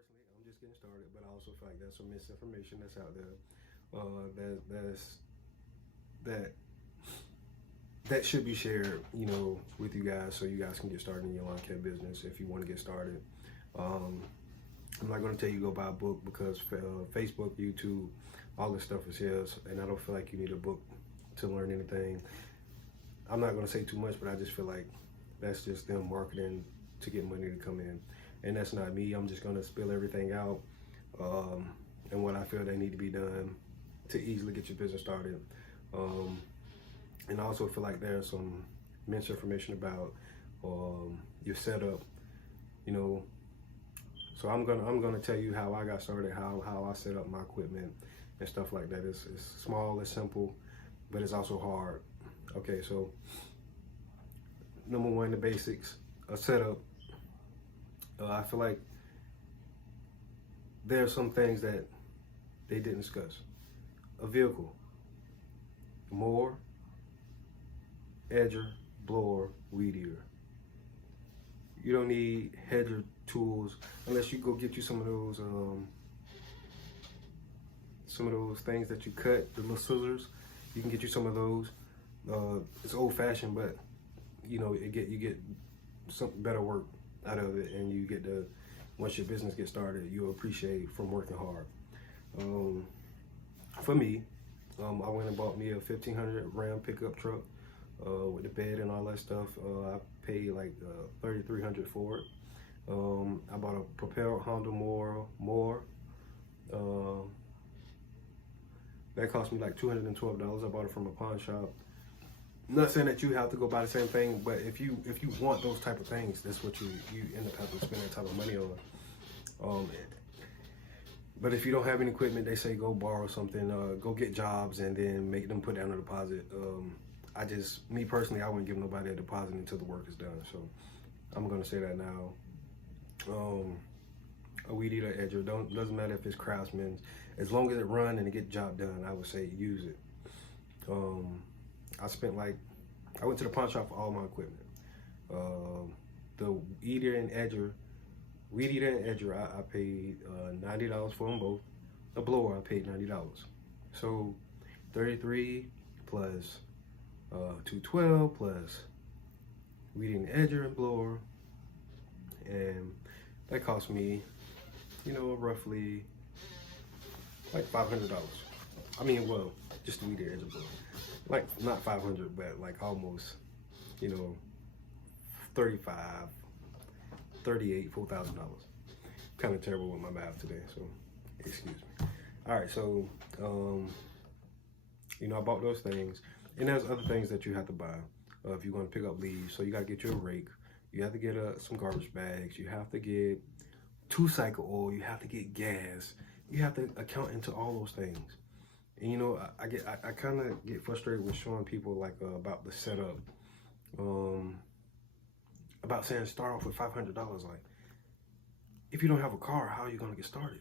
personally, I'm just getting started, but I also feel like there's some misinformation that's out there that that should be shared, with you guys, so you guys can get started in your lawn care business if you want to get started. Um, I'm not going to tell you go buy a book because Facebook, YouTube, all this stuff is here, and I don't feel like you need a book to learn anything. I'm not going to say too much, but I just feel like that's just them marketing to get money to come in, and that's not me. I'm just going to spill everything out and what I feel they need to be done to easily get your business started. And I also feel like there's some misinformation about your setup, you know. So I'm gonna tell you how I got started, how I set up my equipment and stuff like that. It's small, it's simple, but it's also hard. Okay, so number one, the basics, a setup. I feel like there are some things that they didn't discuss. A vehicle, mower, edger, blower, weed eater. You don't need hedger tools unless you go get you some of those things that you cut, the little scissors. You can get you some of those. It's old fashioned, but you get some better work out of it, and you get to, once your business gets started, you'll appreciate from working hard. For me, I went and bought me a 1500 Ram pickup truck with the bed and all that stuff. I paid like $3,300 for it. I bought a propelled Honda mower. That cost me like $212. I bought it from a pawn shop. I'm not saying that you have to go buy the same thing, but if you want those type of things, that's what you end up having to spend that type of money on. But if you don't have any equipment, they say go borrow something, go get jobs, and then make them put down a deposit. Me personally, I wouldn't give nobody a deposit until the work is done. So I'm gonna say that now. A weed eater edger, doesn't matter if it's Craftsman, as long as it run and it get the job done, I would say use it. I went to the pawn shop for all my equipment. The weed eater and edger, I paid $90 for them both. A blower, I paid $90. So 33 plus 212 plus weed eater and edger and blower, and that cost me, roughly like $500. I mean, well, just the weed eater edger blower. Like, not 500, but like almost, 35, 38, $4,000. Kind of terrible with my math today, so excuse me. All right, so, I bought those things, and there's other things that you have to buy if you're going to pick up leaves. So you got to get you a rake. You have to get some garbage bags. You have to get 2-cycle oil. You have to get gas. You have to account into all those things. And I kind of get frustrated with showing people like about the setup, about saying start off with $500. Like, if you don't have a car, how are you gonna get started?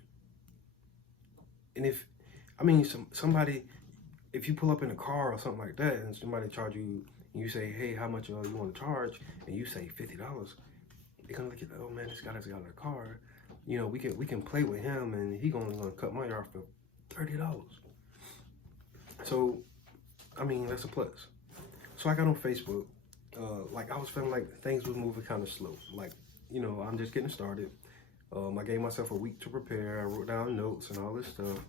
And somebody, if you pull up in a car or something like that, and somebody charge you, and you say, hey, how much you want to charge, and you say $50, they're gonna look at, oh man, this guy's got a car. We can play with him, and he gonna cut my yard for $30. So, that's a plus. So I got on Facebook. I was feeling like things was moving kind of slow. Like, I'm just getting started. I gave myself a week to prepare. I wrote down notes and all this stuff.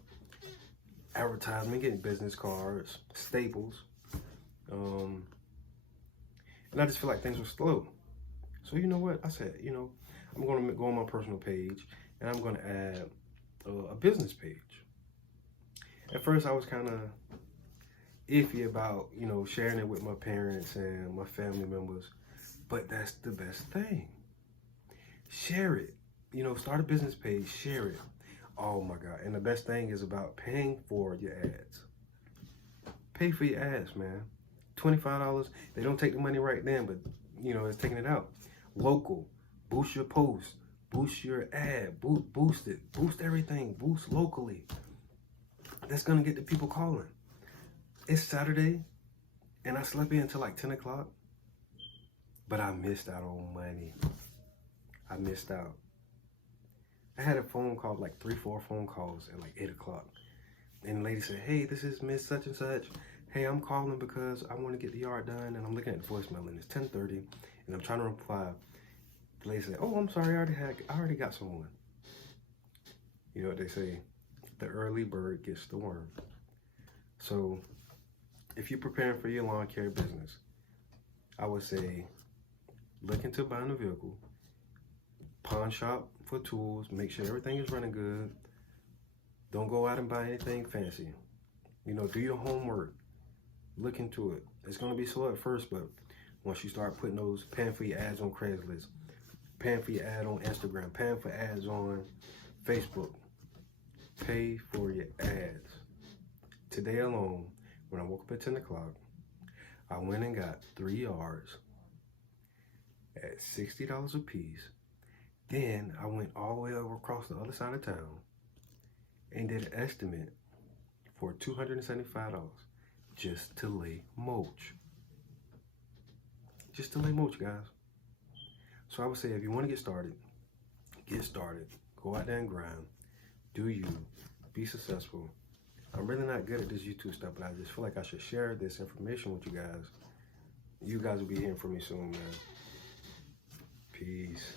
Advertisement, getting business cards, staples. And I just feel like things were slow. So you know what? I said, I'm going to go on my personal page, and I'm going to add a business page. At first, I was kind of iffy about, sharing it with my parents and my family members, but that's the best thing. Share it. Start a business page, share it. Oh my God. And the best thing is about paying for your ads. Pay for your ads, man. $25. They don't take the money right then, but, it's taking it out. Local. Boost your post. Boost your ad. Boost it. Boost everything. Boost locally. That's going to get the people calling. It's Saturday, and I slept in until like 10 o'clock, but I missed out on money. I missed out. I had a phone call, like 3-4 phone calls at like 8 o'clock. And the lady said, hey, this is Miss Such and Such. Hey, I'm calling because I want to get the yard done. And I'm looking at the voicemail and it's 10:30 and I'm trying to reply. The lady said, oh, I'm sorry, I already got someone. You know what they say, the early bird gets the worm. So if you're preparing for your lawn care business, I would say look into buying a vehicle, pawn shop for tools, make sure everything is running good. Don't go out and buy anything fancy. You know, do your homework, look into it. It's gonna be slow at first, but once you start paying for your ads on Craigslist, paying for your ad on Instagram, paying for ads on Facebook, pay for your ads. Today alone, when I woke up at 10 o'clock, I went and got 3 yards at $60 a piece. Then I went all the way over across the other side of town and did an estimate for $275 just to lay mulch. Just to lay mulch, guys. So I would say if you want to get started. Go out there and grind. Do you. Be successful. I'm really not good at this YouTube stuff, but I just feel like I should share this information with you guys. You guys will be hearing from me soon, man. Peace.